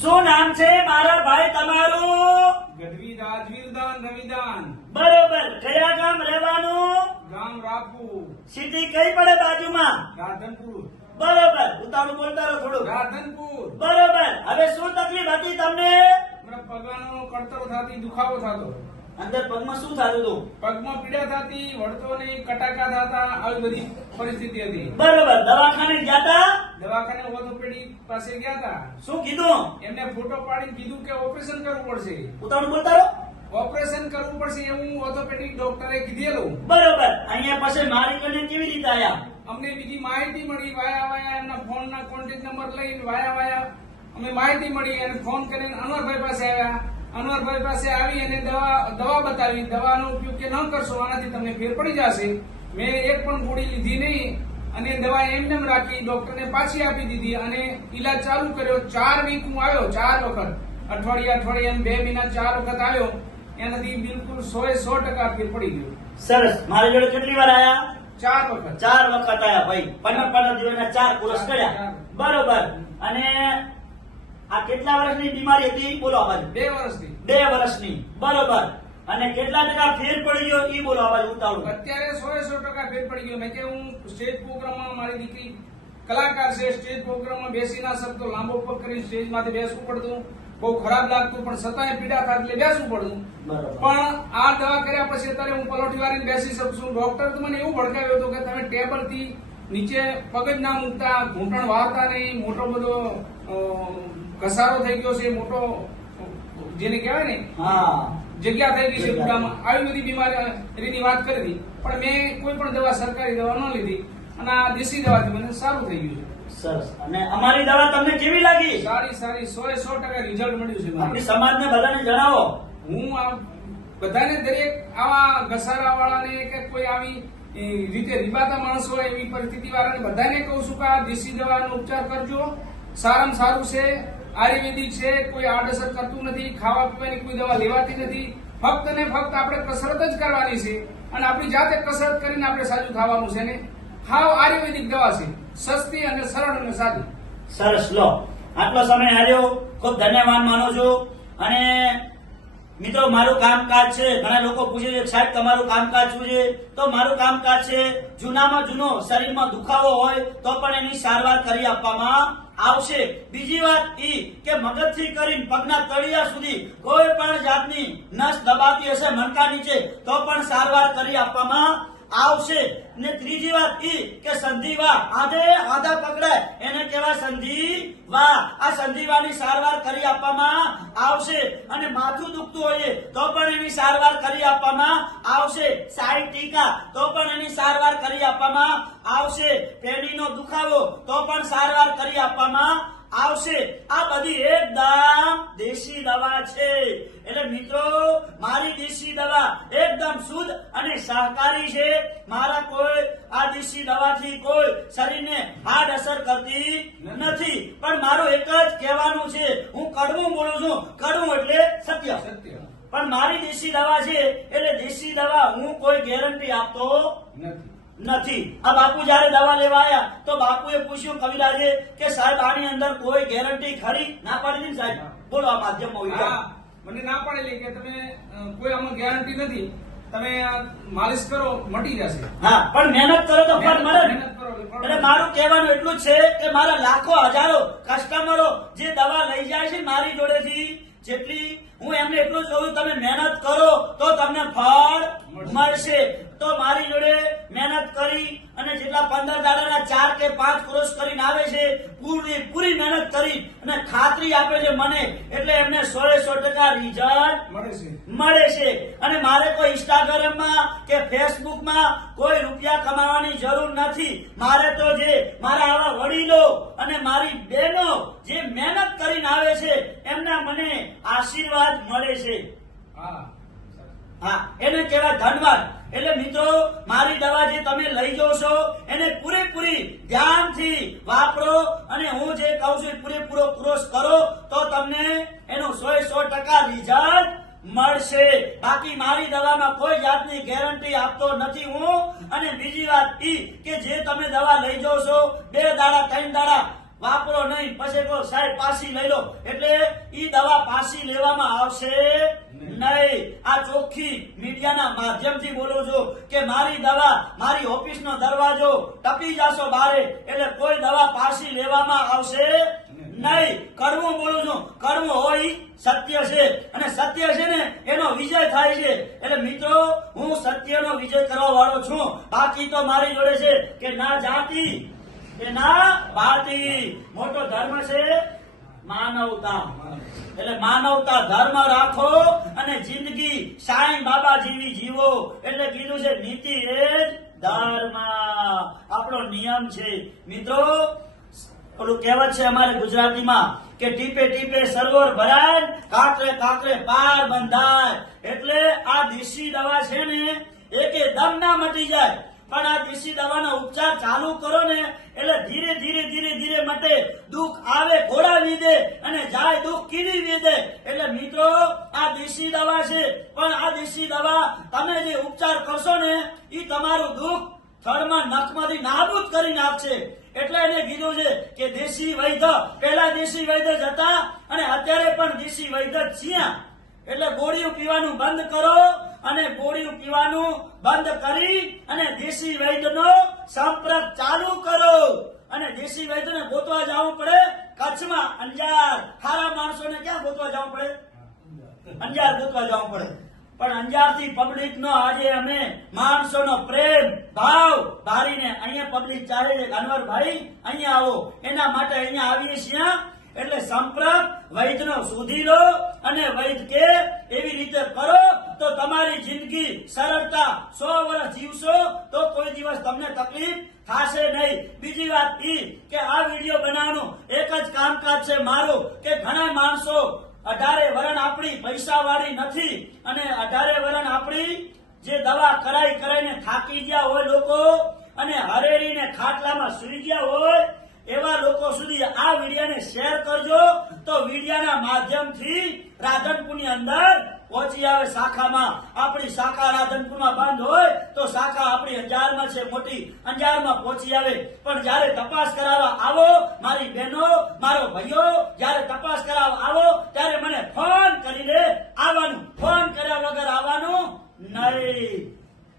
શું નામ છે મારા ભાઈ તમારું? ગઢવી રાજવીરદાન રવિદાન, બરોબર. કયા ગામ રહેવાનું? ગામ રાપુર, સિટી કઈ પડે બાજુમાં? રાધનપુર. બરોબર. ઉતાવળું બોલતા રહો થોડું. રાધનપુર. બરોબર. હવે શું તકલીફ હતી તમને? મને પગનો કડતરો થતી, દુખાવો થતો, અંદર પગમાં શું થતું હતું? પગમાં પીડા થતી, વળતો નહીં, કટાકા થતા, આવી બધી પરિસ્થિતિ હતી. બરોબર. દવાખાને ગયા તા? દવાખાને ઓર્થોપેડિક પાસે ગયા હતા. શું કીધું? એમને ફોટો પાડીને કીધું કે ઓપરેશન કરવું પડશે. ઉતાવળું બોલતા રહો. ઓપરેશન કરવું પડશે એવું ઓર્થોપેડિક ડોક્ટરે કીધેલું. બરોબર. અહીંયા પાસે મારી કને કેવી રીતે આયા? અમને બીજી માહિતી મળી, વાયા એમના ફોનના કોન્ટેક્ટ નંબર લઈને વાયા અમે માહિતી મળી અને ફોન કરીને અનવરભાઈ પાસે આવ્યા. અનવરભાઈ પાસે આવી અને દવા બતાવી. દવાનો ઉપયોગ કે ન કરશો, આનાથી તમને ફેર પડી જશે. મેં એક પણ ગોળી લીધી નહીં અને દવા એમને એમ રાખી, ડોક્ટરને પાછી આપી દીધી અને ઈલાજ ચાલુ કર્યો. 4 વીક હું આવ્યો, 4 વખત, અઠવાડિયે એમ 2 મહિના 4 વખત આવ્યો. એનાથી બિલકુલ 100% ફેર પડી ગયો. સરસ. મારી જોડે કેટલી વાર આયા? 4 વખત. 4 વખત આયા ભાઈ. 15 દિવસના 4 કોર્સ કર્યા. બરોબર. અને આ કેટલા વર્ષની બીમારી હતી? બોલો આ બાજુ. 2 વર્ષથી. 2 વર્ષની. બરોબર. અને કેટલા ટકા ફેર પડી ગયો એ બોલો આ બાજુ. ઉતાવળું. અત્યારે 100% ફેર પડી ગયો. મેં કે હું સ્ટેજ પ્રોગ્રામમાં, મારી દીકરી કલાકાર છે, સ્ટેજ પ્રોગ્રામમાં બેસી ના શકતો, લાંબો પગ કરી સ્ટેજમાંથી બેસવું પડતું, બહુ ખરાબ લાગતું, પણ છતાંય પીડા થાય એટલે બેસવું પડતું. બરોબર. પણ આ દવા કર્યા પછી અત્યારે હું પલોઠી વાળીને બેસી શકું છું. ડોક્ટર તો મને એવું ભડકાવ્યું હતું કે તમે ટેબલ થી નીચે પગ જ ના મૂકતા, ઘૂંટણ વાળતા નહીં, મોટો બધો ઘસારો થઈ ગયો છે, મોટો જેને કહેવાય ને હા, જગ્યા થઈ ગઈ છે ગુદામાં, આવી બધી બીમારીની વાત કરી હતી. પણ મેં કોઈ પણ દવા, સરકારી દવા ન લીધી અને આ દેશી દવાથી મને સારું થઈ ગયું છે. સરસ. અને અમારી દવા તમને કેવી લાગી? સારી 100% રિઝલ્ટ મળ્યું છે. આપણી સમાજને બધાને જણાવો. હું આ બધાને, દરેક આવા ઘસારા વાળાને કે કોઈ આવી રીતે રીબાતા માણસો હોય, એવી પરિસ્થિતિ વાળાને બધાને કહું છું કે આ દેશી દવાનો ઉપચાર કરજો. સારામાં સારું છે, આયુર્વેદિક છે, કોઈ આડઅસર કરતું નથી, ખાવા પીવાની કોઈ દવા લેવાતી નથી. ફક્ત ને ફક્ત આપણે કસરત જ કરવાની છે અને આપણી જાતે કસરત કરીને આપણે સાજું થવાનું છે ને. હાવ આયુર્વેદિક દવા છે, સસ્તી અને સરળ અને સાદી. સરસ. લો, આટલો સમય હાર્યો, ખૂબ ધન્યવાદ માનું છું. અને મિત્રો, મારું કામકાજ છે, ઘણા લોકો પૂછે છે સાહેબ તમારું કામકાજ શું છે? તો મારું કામકાજ છે, જૂનામાં જૂનો શરીરમાં દુખાવો હોય તો પણ એની સારવાર કરી આપવામાં આવશે. બીજી વાત ઈ કે મગજથી કરીને પગના તળિયા સુધી કોઈ પણ જાતની નસ દબાતી હશે મણકા નીચે તો પણ સારવાર કરી આપવામાં આવશે. ને ત્રીજી વાત ઈ કે સંધિવા, આધા પકડાય એને કહેવાય સંધિવા. આ સંધિવાની સારવાર કરી આપવામાં આવશે. અને માથું દુખતું હોય તો પણ એની સારવાર કરી આપવામાં આવશે. સાયટિકા તો પણ એની સારવાર કરી આપવામાં આવશે. પેઢીનો દુખાવો તો પણ સારવાર કરી આપવામાં આવશે. આ બધી એકદમ દેશી દવા છે. એટલે મિત્રો, મારી દેશી દવા એકદમ શુદ્ધ અને શાકાહારી છે. મારા કોઈ આ દેશી દવાથી કોઈ શરીરને હાડ અસર કરતી નથી. પણ મારું એક જ કહેવાનું છે, હું કડવું બોલું છું. કડવું એટલે સત્ય. પણ મારી દેશી દવા છે એટલે દેશી દવા હું કોઈ ગેરંટી આપતો નથી. આ બાપુ જયારે દવા લેવા આવ્યા તો બાપુએ પૂછ્યું કવિરાજે કે સાહેબ આની અંદર કોઈ ગેરંટી ખરી? ના પાડી દીધી સાહેબ. બોલો આ માધ્યમમાં. મને ના પાડેલી કે તમે કોઈ આમાં ગેરંટી નથી, તમે માલિશ કરો મટી જશે. હા, પણ મહેનત કરો તો ફળ મળે. મહેનત કરો એટલે મારું કહેવાનું એટલું જ છે કે મારા લાખો હજારો કસ્ટમરો જે દવા લઈ જાય છે મારી જોડેથી, જેટલી હું એમને એટલું જ કહું, તમે મહેનત કરો તો તમને ફળ મળશે. તો મારી જોડે મહેનત કરી અને જેટલા 15 દાડાના 4 કે 5 કોર્સ કરીને આવે છે, પૂરી મહેનત કરી અને ખાતરી આપે છે મને, એટલે એમને 100% રિઝલ્ટ મળે છે. અને મારે કોઈ ઇન્સ્ટાગ્રામમાં કે ફેસબુકમાં કોઈ રૂપિયા કમાવાની જરૂર નથી. મારે તો જે મારા આવા વડીલો અને મારી બહેનો જે મહેનત કરીને આવે છે એમના મને આશીર્વાદ મળે છે. હા, એને કહેવાય ધન્યવાદ. એટલે મિત્રો, મારી દવા જે તમે લઈ જાઓ છો એને પૂરેપૂરી ધ્યાનથી વાપરો અને હું જે કહું છું પૂરેપૂરો કોર્સ કરો તો તમને એનું 100% રિઝલ્ટ મળશે. બાકી મારી દવામાં કોઈ જાતની ગેરંટી આપતો નથી હું. અને બીજી વાત ઈ કે જે તમે દવા લઈ જાઓ છો 2 દાડા 3 દાડા વાપરો નહીં, પછી કહો સાહેબ પાછી લઈ લો, એટલે ઈ દવા પાછી લેવામાં આવશે નહીં. આ ચોખ્ખી મીડિયાના માધ્યમથી બોલું છું કે મારી દવા મારી ઓફિસનો દરવાજો ટપી જાશો બારે એટલે કોઈ દવા પાછી લેવામાં આવશે નહીં. કડવું બોલું છું, કડવું હોય સત્ય છે, અને સત્ય છે ને એનો વિજય થાય છે. એટલે મિત્રો હું સત્યનો વિજય કરવા વાળો છું. બાકી તો મારી જોડે છે કે ના જાતિ કે ના ભાતી. મોટો ધર્મ છે માનવતા. એટલે માનવતા ધર્મ રાખો અને જિંદગી સાંઈ બાબા જેવી જીવો. એટલે કીધું છે નીતિ એ જ ધર્મ, આપણો નિયમ છે. મિત્રો ઓલું કહેવત છે અમારે ગુજરાતીમાં કે ટીપે ટીપે સરોવર ભરાય, કાંકરે કાંકરે પાર બંધાય. એટલે આ દેશી દવા છે ને એકે દમ ના મટી જાય, પણ આ દેશી દવાના ઉપચાર ચાલુ કરો ને એટલે ધીરે ધીરે ધીરે ધીરે મટે. દુઃખ આવે ઘોડા વીદે અને જાય દુઃખ કીડી વીદે. એટલે મિત્રો આ દેશી દવા છે, પણ આ દેશી દવા તમે જે ઉપચાર કરશો ને એ તમારું દુઃખ થડમાં નખમાંથી નાબૂદ કરી નાખશે. એટલે એને કીધું છે કે દેશી વૈદ્ય, પહેલા દેશી વૈદ્ય જ હતા અને અત્યારે પણ દેશી વૈદ્ય જ છીએ. એટલે ગોળીઓ પીવાનું બંધ કરો અને ગોળીઓ પીવાનું બંધ કરી અને દેશી વૈદ્યનો સંપર્ક ચાલુ કરો. અને દેશી વૈદ્યને ગોતવા જવું પડે કચ્છમાં અંજાર. સારા માણસોને ક્યાં ગોતવા જવું પડે? અંજાર ગોતવા જવું પડે. પણ અંજારથી પબ્લિક નો આજે અમે માણસોનો પ્રેમ ભાવ ધારીને અહીંયા પબ્લિક ચાહે છે અનવરભાઈ અહીંયા આવો, એના માટે અહીંયા આવીએ છીએ. એટલે સંપર્ક વૈદ્યનો શોધી લો અને વૈદ્ય કે એવી રીતે કરો તો તમારી જિંદગી સરળતા 100 વર્ષ જીવશો તો કોઈ દિવસ તમને તકલીફ થશે નહીં. બીજી વાત ઈ કે આ વિડીયો બનાવવાનું એક જ કામકાજ છે મારું કે ઘણા માણસો 18 વરણ આપણી પૈસા વાળી નથી અને 18 વરણ આપણી જે દવા કરાઈને થાકી ગયા હોય લોકો અને હરેરીને ખાટલામાં સુઈ ગયા હોય એવા લોકો સુધી આ વિડીયોને શેર કરજો તો વિડીયોના માધ્યમથી રાધનપુરની અંદર પહોંચી આવે શાખામાં. આપણી શાખા રાધનપુરમાં બંધ હોય તો શાખા આપણી અંજારમાં છે મોટી, અંજારમાં પહોંચી આવે. પણ જયારે તપાસ કરાવવા આવો મારી બહેનો મારો ભાઈઓ, જયારે તપાસ કરાવવા આવો ત્યારે મને ફોન કરીને આવવાનું, ફોન કર્યા વગર આવવાનું નહીં.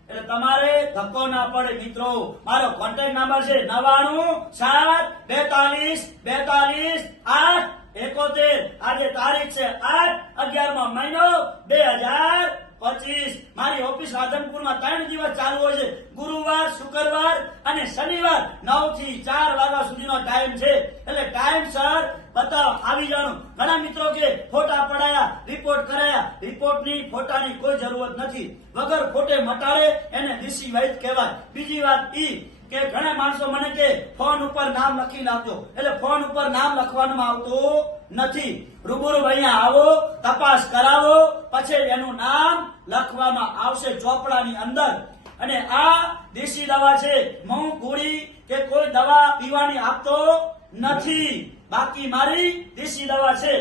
એટલે તમારે ધક્કો ના પડે. મિત્રો મારો કોન્ટેક્ટ નંબર છે 9972422871. આજે તારીખ છે 8/11 મહિનો 2025. મારી ઓફિસ રાધનપુરમાં 3 દિવસ ચાલુ હોય છે, ગુરુવાર, શુક્રવાર અને શનિવાર 9 થી 4 વાગ્યા સુધીનો ટાઈમ છે. એટલે ટાઈમ સર બતાવ આવી જાણું. ઘણા મિત્રો કે ફોટા પડાયા, રિપોર્ટ કરાયા. રિપોર્ટની ફોટાની કોઈ જરૂરત નથી. વગર ખોટે મટાડે એને દેશી વૈદ્ય કહેવાય. બીજી વાત ઈ કે ઘણા માણસો મને કે ફોન ઉપર નામ લખી નાખજો. એટલે ફોન ઉપર નામ લખવામાં આવતું નથી. રૂબરૂ અહીંયા આવો, તપાસ કરાવો, પછી એનું નામ લખવામાં આવશે ચોપડાની અંદર. અને આ દેશી દવા છે, હું ગોળી કે કોઈ દવા પીવાની આપતો નથી. બાકી મારી દેશી દવા છે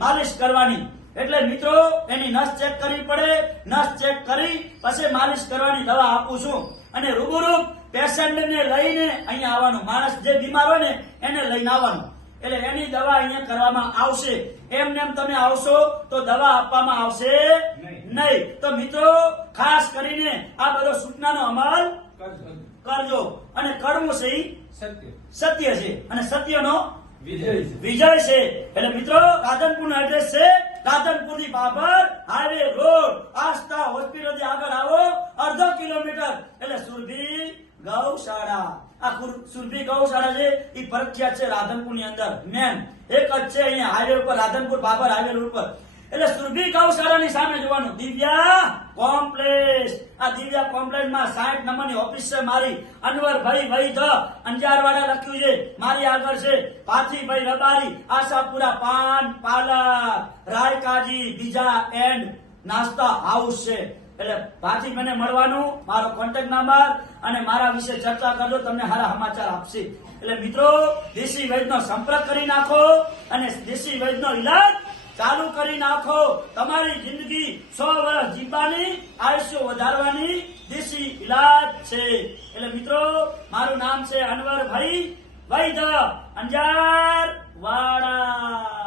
માલિશ કરવાની. એટલે મિત્રો એની નસ ચેક કરવી પડે, નસ ચેક કરી પછી માલિશ કરવાની દવા આપું છું. અને રૂબરૂ પેશન્ટને લઈને અહીંયા આવવાનું. માણસ જે બીમાર હોય ને એને લઈને આવવાનું. એટલે એની દવા અહીંયા કરવામાં આવશે. એમને એમ તમે આવશો તો દવા આપવામાં આવશે નહીં. તો મિત્રો ખાસ કરીને આ બધો સૂચનાનો અમલ કરજો. અને કરવું છે ઈ સત્ય છે અને સત્યનો વિજય છે. એટલે મિત્રો રાધનપુર નું એડ્રેસ છે રાધનપુર થી બાબર હાઈવે રોડ, આસ્થા હોસ્પિટલ થી આગળ આવો અડધો કિલોમીટર એટલે સુરભી ગૌશાળા. આ સુરભી ગૌશાળા છે એ પ્રખ્યાત છે રાધનપુર ની અંદર. મેન એક જ છે અહીંયા હાઈવે ઉપર, રાધનપુર બાબર હાઈવે રોડ ઉપર. એટલે સુરભી ગૌશાળાની સામે જોવાનું દિવ્યા કોમ્પ્લેક્સ. આ દિવ્યા કોમ્પ્લેક્સ માં 60 નંબરની ઓફિસ છે મારી. અનવરભાઈ વૈદ્ય અંજારવાડા લખ્યું છે. મારી આગળ છે પાથીભાઈ રબારી, આશાપુરા પાન પાર્લર, રાયકાજી બીજા એન્ડ નાસ્તા હાઉસ છે. એટલે પાછી મને મળવાનું, મારો કોન્ટેક્ટ નંબર અને મારા વિશે ચર્ચા કરજો, તમને સારા સમાચાર આપશે. એટલે મિત્રો દેશી વૈદ્યનો સંપર્ક કરી નાખો અને દેશી વૈદ્યનો ઈલાજ ચાલુ કરી નાખો. તમારી જિંદગી 100 વર્ષ જીવવાની, આયુષ્ય વધારવાની દેશી ઈલાજ છે. એટલે મિત્રો મારું નામ છે અનવરભાઈ વૈદ અંજાર વાડા.